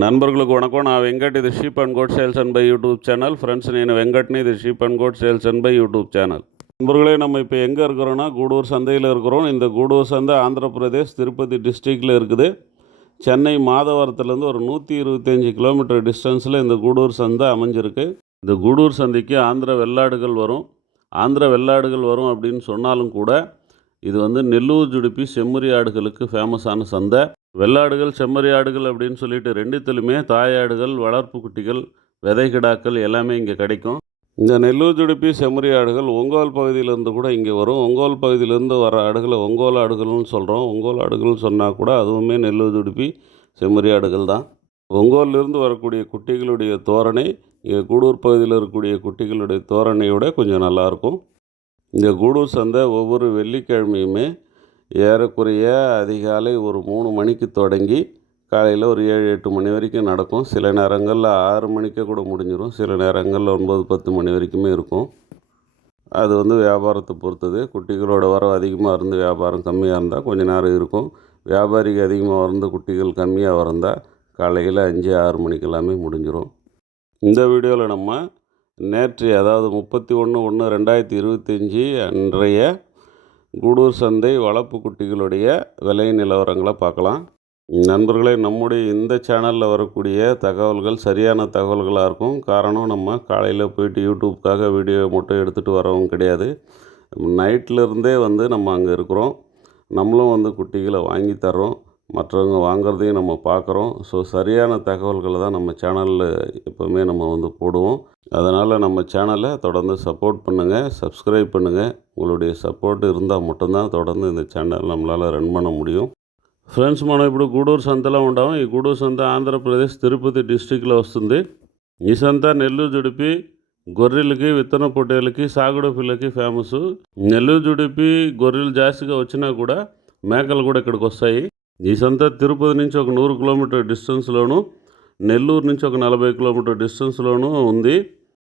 నన్బర్గులకు వణకం నా వెంకట్ ఇది sheep and goat sales and by YouTube channel friends నేను வெங்கட்னு இது sheep and goat sales and by YouTube channel நண்பர்களே நம்ம இப்போ எங்கே இருக்கிறோன்னா கூடூர் சந்தையில் இருக்கிறோம் இந்த கூடூர் சந்தை ஆந்திர பிரதேஷ் திருப்பதி டிஸ்ட்ரிக்டில் இருக்குது சென்னை மாதவரத்துலேருந்து ஒரு நூற்றி இருபத்தஞ்சி கிலோமீட்டர் டிஸ்டன்ஸில் இந்த கூடூர் சந்தை அமைஞ்சிருக்கு இந்த கூடூர் சந்தைக்கு ஆந்திர வெள்ளாடுகள் வரும் ஆந்திர வெள்ளாடுகள் வரும் அப்படின்னு சொன்னாலும் கூட இது வந்து நெல்லூர் ஜுடுப்பி செம்மறி ஆடுகளுக்கு ஃபேமஸான சந்தை வெள்ளாடுகள் செம்மறி ஆடுகள் அப்படின்னு சொல்லிட்டு ரெண்டுத்திலுமே தாயாடுகள் வளர்ப்பு குட்டிகள் விதை கிடாக்கள் எல்லாமே இங்கே கிடைக்கும். இந்த நெல்லூர் துடுப்பி செம்மறி ஆடுகள் ஒங்கோல் பகுதியிலேருந்து கூட இங்கே வரும். ஒங்கோல் பகுதியிலேருந்து வர ஆடுகளை ஒங்கோல் ஆடுகள்னு சொல்கிறோம் ஒங்கோல் ஆடுகள்னு சொன்னால் கூட அதுவுமே நெல்லூர் துடுப்பி செம்மறி ஆடுகள் தான். ஒங்கோல்லேருந்து வரக்கூடிய குட்டிகளுடைய தோரணை இங்கே கூடூர் பகுதியில் இருக்கக்கூடிய குட்டிகளுடைய தோரணையோட கொஞ்சம் நல்லாயிருக்கும் இந்த கூடூர் சந்தை ஒவ்வொரு வெள்ளிக்கிழமையுமே ஏறக்குறைய அதிகாலை ஒரு மூணு மணிக்கு தொடங்கி காலையில் ஒரு ஏழு எட்டு மணி வரைக்கும் நடக்கும். சில நேரங்களில் ஆறு மணிக்கே கூட முடிஞ்சிடும் சில நேரங்களில் ஒன்பது பத்து மணி வரைக்குமே இருக்கும். அது வந்து வியாபாரத்தை பொறுத்தது. குட்டிகளோட வரவு அதிகமாக இருந்து வியாபாரம் கம்மியாக இருந்தால் கொஞ்சம் நேரம் இருக்கும். வியாபாரிக்கு அதிகமாக வந்து குட்டிகள் கம்மியாக இருந்தால் காலையில் அஞ்சு ஆறு மணிக்கு எல்லாமே முடிஞ்சிடும் இந்த வீடியோவில் நம்ம நேற்று அதாவது முப்பத்தி ஒன்று ஒன்று ரெண்டாயிரத்தி இருபத்தஞ்சி அன்றைய கூடூர் சந்தை வளர்ப்பு குட்டிகளுடைய விலை நிலவரங்களை பார்க்கலாம். நண்பர்களே நம்முடைய இந்த சேனலில் வரக்கூடிய தகவல்கள் சரியான தகவல்களாக இருக்கும். காரணம் நம்ம காலையில் போயிட்டு யூடியூப்காக வீடியோ மட்டும் எடுத்துகிட்டு வரவும் கிடையாது. நைட்டில் வந்து நம்ம அங்கே இருக்கிறோம். நம்மளும் வந்து குட்டிகளை வாங்கி தரோம் மற்றவங்க வாங்குறதையும் நம்ம பார்க்குறோம் ஸோ சரியான தகவல்களை தான் நம்ம சேனலில் எப்போவுமே நம்ம வந்து போடுவோம் அதனால் நம்ம சேனலை தொடர்ந்து சப்போர்ட் பண்ணுங்கள் சப்ஸ்கிரைப் பண்ணுங்கள் உங்களுடைய సపోర్ట్ இருந்தால் மட்டும்தான் தொடர்ந்து இந்த ఛానల్ நம்மளால் రన్ பண்ண முடியும் ఫ్రెండ్స్ మనం ఇప్పుడు గూడూరు సంతలో ఉంటాం ఈ గూడూరు సంత ఆంధ్రప్రదేశ్ తిరుపతి డిస్టిక్లో వస్తుంది ఈ సంత నెల్లూరు జుడిపి గొర్రెలకి విత్తన పొట్టేలకి సాగుడు పిల్లకి ఫేమస్ నెల్లూరు జుడిపి గొర్రెలు జాస్తిగా వచ్చినా కూడా మేకలు కూడా ఇక్కడికి వస్తాయి ఈ సంత తిరుపతి నుంచి ఒక నూరు కిలోమీటర్ డిస్టెన్స్లోను నెల్లూరు నుంచి ఒక నలభై కిలోమీటర్ డిస్టెన్స్లోనూ ఉంది.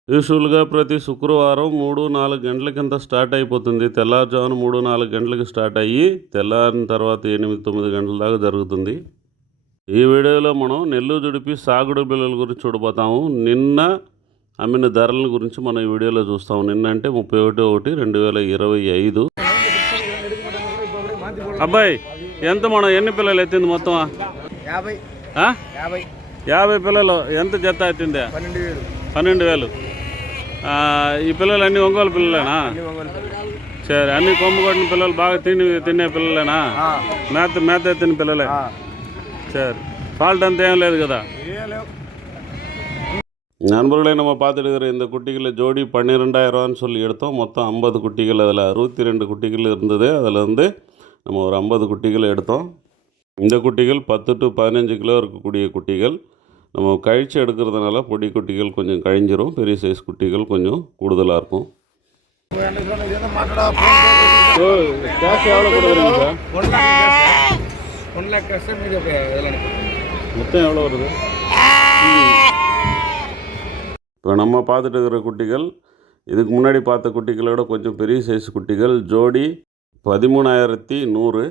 యూజువల్గా ప్రతి శుక్రవారం మూడు నాలుగు గంటలకింత స్టార్ట్ అయిపోతుంది. తెల్లారుజామున మూడు నాలుగు గంటలకి స్టార్ట్ అయ్యి తెల్లారిన తర్వాత ఎనిమిది తొమ్మిది గంటల దాకా జరుగుతుంది. ఈ వీడియోలో మనం నెల్లూరు జుడిపి సాగుడు బిల్లల గురించి చూడబోతాము. నిన్న అమ్మిన ధరల గురించి మనం ఈ వీడియోలో చూస్తాము. నిన్న అంటే ముప్పై ఒకటి ఒకటి రెండు వేల ఇరవై ఐదు. అబ్బాయి ఎంత మనం ఎన్ని పిల్లలు ఎత్తింది మొత్తం? యాభై. పిల్లలు ఎంత జత ఎత్తింది? పన్నెండు వేలు. ఈ పిల్లలు అన్ని ఒంగోలు పిల్లలేనా? సరే అన్ని కొమ్ము కొట్టిన పిల్లలు బాగా తిని తినే పిల్లలేనా? మేత మేత ఎత్తిన పిల్లలే. సరే ఫాల్ట్ అంత ఏం లేదు కదా? நண்பர்களை நம்ம பார்த்துட்டு இந்த குட்டிகளை ஜோடி பன்னிரெண்டாயிரரூவான்னு சொல்லி எடுத்தோம். மொத்தம் ஐம்பது குட்டிகள் அதில் அறுபத்தி ரெண்டு குட்டிகள் இருந்தது. அதில் அதிலேருந்து நம்ம ஒரு ஐம்பது குட்டிகளை எடுத்தோம். இந்த குட்டிகள் பத்து டு பதினஞ்சு கிலோ இருக்கக்கூடிய குட்டிகள். நம்ம கழிச்சு எடுக்கிறதுனால பொடி குட்டிகள் கொஞ்சம் கழிஞ்சிரும். பெரிய சைஸ் குட்டிகள் கொஞ்சம் கூடுதலாக இருக்கும். மொத்தம் எவ்வளோ வருது? இப்போ நம்ம பார்த்துட்டு இருக்கிற குட்டிகள் இதுக்கு முன்னாடி பார்த்த குட்டிகளை விட கொஞ்சம் பெரிய சைஸ் குட்டிகள். ஜோடி పదిమూడాయిరత్తి నూరు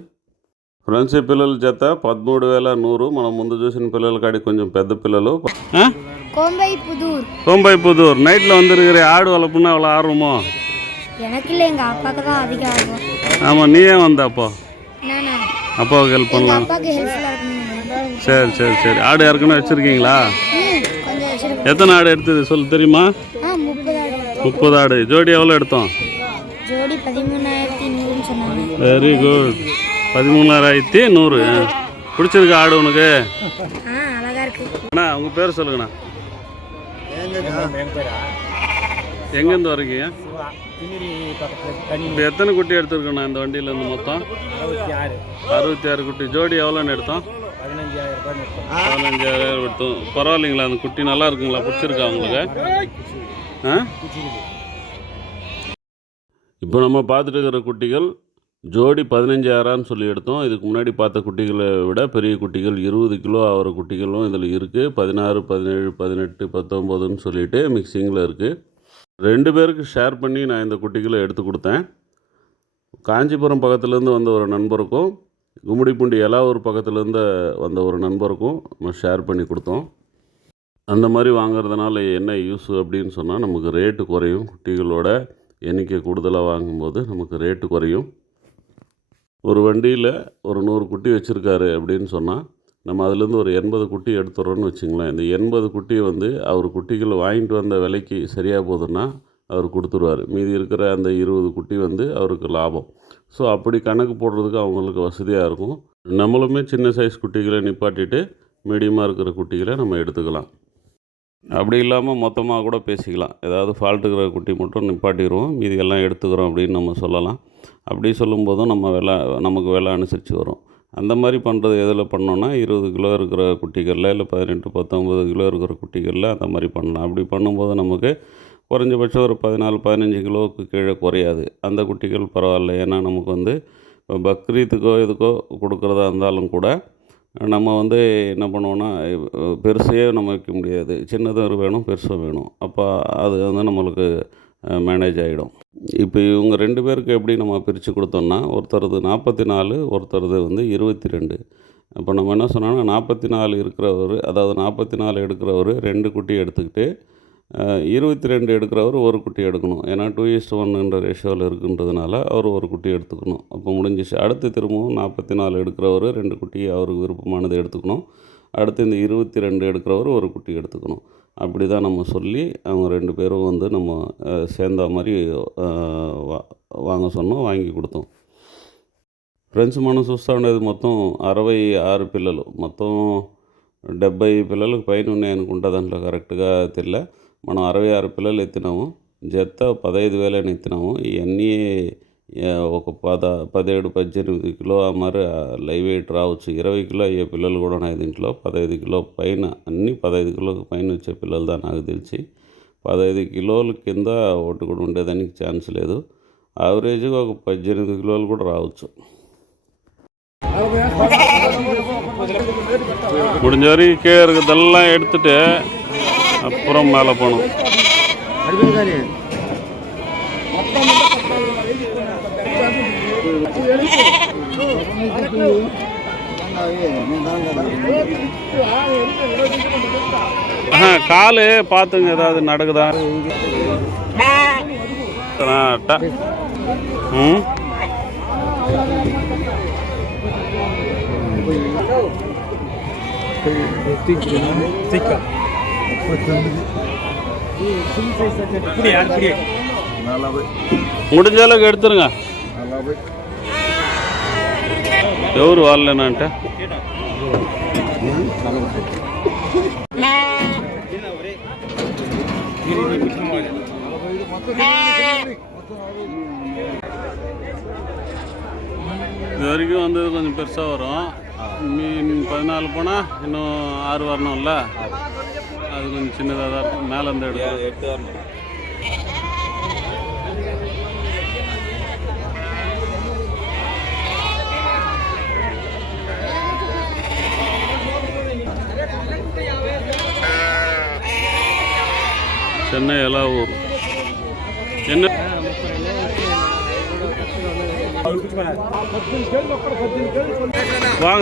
ఫ్రెండ్స్ పిల్లల చేత పదమూడు వేల నూరు మనం ముందు చూసిన పిల్లల కాడికి కొంచెం పెద్ద పిల్లలు కోంబై పుదూర్ நைட்டில் வந்துருக்கிற ஆடு வளர்ப்புனா அவ்வளோ ஆர்வமோ? எனக்கு இல்லை எங்கள் அப்பாவுக்கு தான் அதிக ஆர்வம். ஆமாம் நீ ஏன் வந்த அப்போ? அப்பாவுக்கு ஹெல்ப் பண்ணலாம். சரி சரி சரி. ஆடு யாருக்குன்னு வச்சுருக்கீங்களா? எத்தனை ஆடு எடுத்தது சொல்லு தெரியுமா? முப்பது ஆடு ஜோடி எவ்வளோ எடுத்தோம்? வெரி குட் பதிமூணாயிரத்தி நூறு. பிடிச்சிருக்கு ஆடு உனக்கு? அண்ணா உங்கள் பேர் சொல்லுங்கண்ணா. எங்கேருந்து வரீங்க பின்னாடி இப்போ எத்தனை குட்டி எடுத்துருக்கோண்ணா இந்த வண்டியிலேருந்து மொத்தம்? அறுபத்தி ஆறு. அறுபத்தி ஆறு குட்டி. ஜோடி எவ்வளோன்னு எடுத்தோம்? பதினஞ்சாயிரம் ரூபான்னு எடுத்தோம். பதினஞ்சாயிரம் பரவாயில்லைங்களா அந்த குட்டி நல்லா இருக்குங்களா? பிடிச்சிருக்கா உங்களுக்கு? ஆ? இப்போ நம்ம பார்த்துட்டு இருக்கிற குட்டிகள் ஜோடி பதினஞ்சாயிரம்னு சொல்லி எடுத்தோம். இதுக்கு முன்னாடி பார்த்த குட்டிகளை விட பெரிய குட்டிகள் இருபது கிலோ ஆகிற குட்டிகளும் இதில் இருக்குது. பதினாறு பதினேழு பதினெட்டு பத்தொம்போதுன்னு சொல்லிட்டு மிக்சிங்கில் இருக்குது. ரெண்டு பேருக்கு ஷேர் பண்ணி நான் இந்த குட்டிகளை எடுத்து கொடுத்தேன். காஞ்சிபுரம் பக்கத்துலேருந்து வந்த ஒரு நண்பருக்கும் கும்மிடிப்பூண்டி எலாவூர் பக்கத்துலேருந்து வந்த ஒரு நண்பருக்கும் நம்ம ஷேர் பண்ணி கொடுத்தோம். அந்த மாதிரி வாங்குறதுனால என்ன யூஸ் அப்படின்னு சொன்னால் நமக்கு ரேட்டு குறையும். குட்டிகளோட எண்ணிக்கை கூடுதலாக வாங்கும்போது நமக்கு ரேட்டு குறையும். ஒரு வண்டியில் ஒரு நூறு குட்டி வச்சுருக்காரு அப்படின்னு சொன்னால் நம்ம அதுலேருந்து ஒரு எண்பது குட்டி எடுத்துடுறோன்னு வச்சுங்களேன். இந்த எண்பது குட்டியை வந்து அவர் குட்டிகள் வாங்கிட்டு வந்த விலைக்கு சரியாக போகுதுன்னா அவர் கொடுத்துருவார். மீதி இருக்கிற அந்த இருபது குட்டி வந்து அவருக்கு லாபம். ஸோ அப்படி கணக்கு போடுறதுக்கு அவங்களுக்கு வசதியாக இருக்கும். நம்மளுமே சின்ன சைஸ் குட்டிகளை நிப்பாட்டிட்டு மீடியமாக இருக்கிற குட்டிகளை நம்ம எடுத்துக்கலாம். அப்படி இல்லாமல் மொத்தமாக கூட பேசிக்கலாம். ஏதாவது ஃபால்ட் இருக்கிற குட்டி மட்டும் நிப்பாட்டிடுவோம். மீதியெல்லாம் எடுத்துக்கிறோம் அப்படின்னு நம்ம சொல்லலாம். அப்படி சொல்லும்போதும் நம்ம விலை நமக்கு விலை அனுசரித்து வரும். அந்த மாதிரி பண்ணுறது எதில் பண்ணோன்னா இருபது கிலோ இருக்கிற குட்டிகளில் இல்லை பதினெட்டு பத்தொம்பது கிலோ இருக்கிற குட்டிகளில் அந்த மாதிரி பண்ணலாம். அப்படி பண்ணும்போது நமக்கு குறைஞ்சபட்சம் ஒரு பதினாலு பதினஞ்சு கிலோவுக்கு கீழே குறையாது. அந்த குட்டிகள் பரவாயில்ல. ஏன்னா நமக்கு வந்து இப்போ பக்ரீத்துக்கோ இதுக்கோ கொடுக்குறதா இருந்தாலும் கூட நம்ம வந்து என்ன பண்ணுவோன்னா பெருசையே நம்ம வைக்க முடியாது. சின்னதும் வேணும் பெருசும் வேணும். அப்போ அது வந்து நம்மளுக்கு மேனேஜ் ஆகிடும் இப்போ இவங்க ரெண்டு பேருக்கு எப்படி நம்ம பிரித்து கொடுத்தோம்னா ஒருத்தரது நாற்பத்தி நாலு ஒருத்தரது வந்து இருபத்தி ரெண்டு அப்போ நம்ம என்ன சொன்னோன்னா நாற்பத்தி நாலு இருக்கிறவர் அதாவது நாற்பத்தி நாலு எடுக்கிறவர் ரெண்டு குட்டி எடுத்துக்கிட்டு இருபத்தி ரெண்டு எடுக்கிறவர் ஒரு குட்டி எடுக்கணும். ஏன்னா டூ இஸ்ட் ஒன்னுன்ற ரேஷியோவில் இருக்குன்றதுனால அவர் ஒரு குட்டி எடுத்துக்கணும். அப்போ முடிஞ்சிச்சு. அடுத்து திரும்பவும் நாற்பத்தி நாலு எடுக்கிறவர் ரெண்டு குட்டி அவருக்கு விருப்பமானது எடுத்துக்கணும். அடுத்து இந்த இருபத்தி ரெண்டு எடுக்கிறவர் ஒரு குட்டி எடுத்துக்கணும். அப்படி தான் நம்ம சொல்லி அவங்க ரெண்டு பேரும் வந்து நம்ம அஹ், சேர்ந்தா மாதிரி அஹ், வா- వాంగ சொன்னோம் వాంగి கொடுத்தோம் ఫ్రెండ్స్ మనం చూస్తూ ఉండేది మొత్తం అరవై ఆరు పిల్లలు మొత్తం డెబ్బై పిల్లలకు పైన ఉన్నాయి అనుకుంటా దాంట్లో కరెక్ట్గా తెల్ల మనం అరవై ఆరు పిల్లలు ఎత్తినాము జత పదహైదు వేలని ఎత్తినాము ఇవన్నీ ఆ, ఒక పద పదిహేడు పద్దెనిమిది కిలో మరి లైవ్ వెయిట్ రావచ్చు ఇరవై కిలో అయ్యే పిల్లలు కూడా ఉన్నాయి దీంట్లో పదహైదు కిలో పైన అన్ని పదహైదు కిలోకి పైన వచ్చే పిల్లలదా నాకు తెలిసి పదహైదు కిలోల కింద ఒకటి కూడా ఉండేదానికి ఛాన్స్ లేదు యావరేజ్గా ఒక పద్దెనిమిది కిలోలు కూడా రావచ్చు முடிஞ்ச வரைக்கும் கீழே இருக்கிறதெல்லாம் எடுத்துட்டு அப்புறம் மேலே போகணும் காலு பார்த்துங்க ஏதாவது நடக்குதா. ம்? முடிஞ்ச அளவுக்கு எடுத்துருங்க. ఎవరు వాళ్ళేనా అంటే இது வரைக்கும் வந்தது கொஞ்சம் பெருசாக வரும் மீன் பதினாலு போனால் இன்னும் ஆறு வரணும்ல அது கொஞ்சம் சின்னதாக தான் இருக்கும் மேலே இருந்து எடுக்கும் చెన్నై ఎలా ఊరు? చెన్నై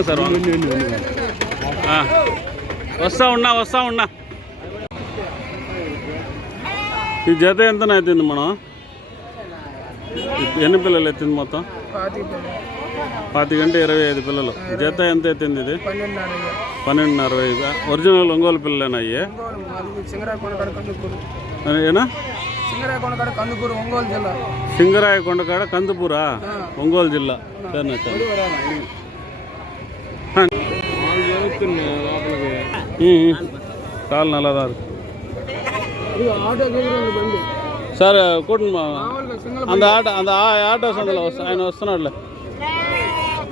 సార్ వస్తా ఉన్నా వస్తా ఉన్నా. ఈ జత ఎంతనా ఎత్తింది మనం? ఎన్ని పిల్లలు ఎత్తింది మొత్తం? పాతి గంటే ఇరవై ఐదు పిల్లలు. జత ఎంత ఎత్తింది ఇది? పన్నెండు అరవై ఐదు ఒరిజినల్ ఒంగోలు పిల్లలేనా అయ్యే సింగరాయకొండకాడ కందుకూరు ఏనా సింగరాయకొండకాడ కందుకూరు ఒంగోలు జిల్లా సింగరాయ కొండకాడ కందుపూరా ఒంగోలు జిల్లా సరే సరే ம் ம். கால் நல்லா தான் இருக்கு ఆటో ఎదురుంది బండి సార్ కూటమి మామూలుగా సింగల్ அந்த ஆட்டோ அந்த ஆ- ஆட்டோ சந்தில் வச ఆయన వస్తున్నాడులే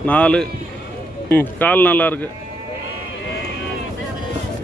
நாலு ம் கால் நல்லா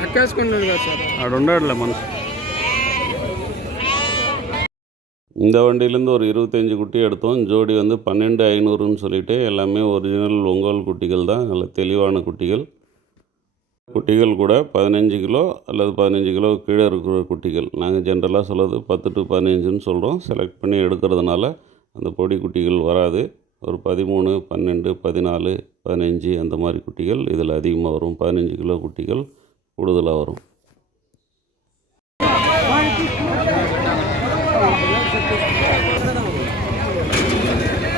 లెక్కేసుకున్నాడు కదా సార్ ஆடு உண்டாடல மனசு இந்த வண்டியிலேருந்து ஒரு இருபத்தஞ்சி குட்டி எடுத்தோம் ஜோடி வந்து பன்னெண்டு ஐநூறுன்னு சொல்லிட்டு எல்லாமே ஒரிஜினல் ஒங்கோல் குட்டிகள் தான் நல்ல தெளிவான குட்டிகள் குட்டிகள் கூட பதினஞ்சு கிலோ அல்லது பதினஞ்சு கிலோ கீழே இருக்கிற குட்டிகள் நாங்கள் ஜென்ரலாக சொல்கிறது பத்து டு பதினஞ்சுன்னு சொல்கிறோம் செலக்ட் பண்ணி எடுக்கிறதுனால அந்த பொடி குட்டிகள் வராது ஒரு பதிமூணு பன்னெண்டு பதினாலு பதினஞ்சு அந்த மாதிரி குட்டிகள் இதில் அதிகமாக வரும் பதினஞ்சு கிலோ குட்டிகள் கூடுதலாக வரும்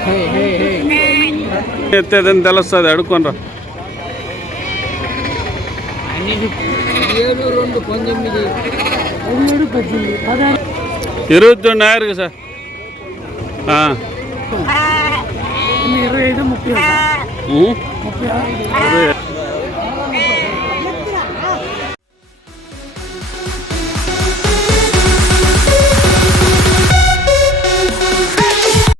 హే హే హే ఎత్తేదని తెలుస్తుంది అడుక్కొనరా ఏడు రెండు పంతొమ్మిది ఏడు పద్దెనిమిది పదహారు இருபத்தி ஒன்றாயிருக்கு சார் ஆ ఇరవై ఐదు ముప్పై ம் ముప్పై இருபது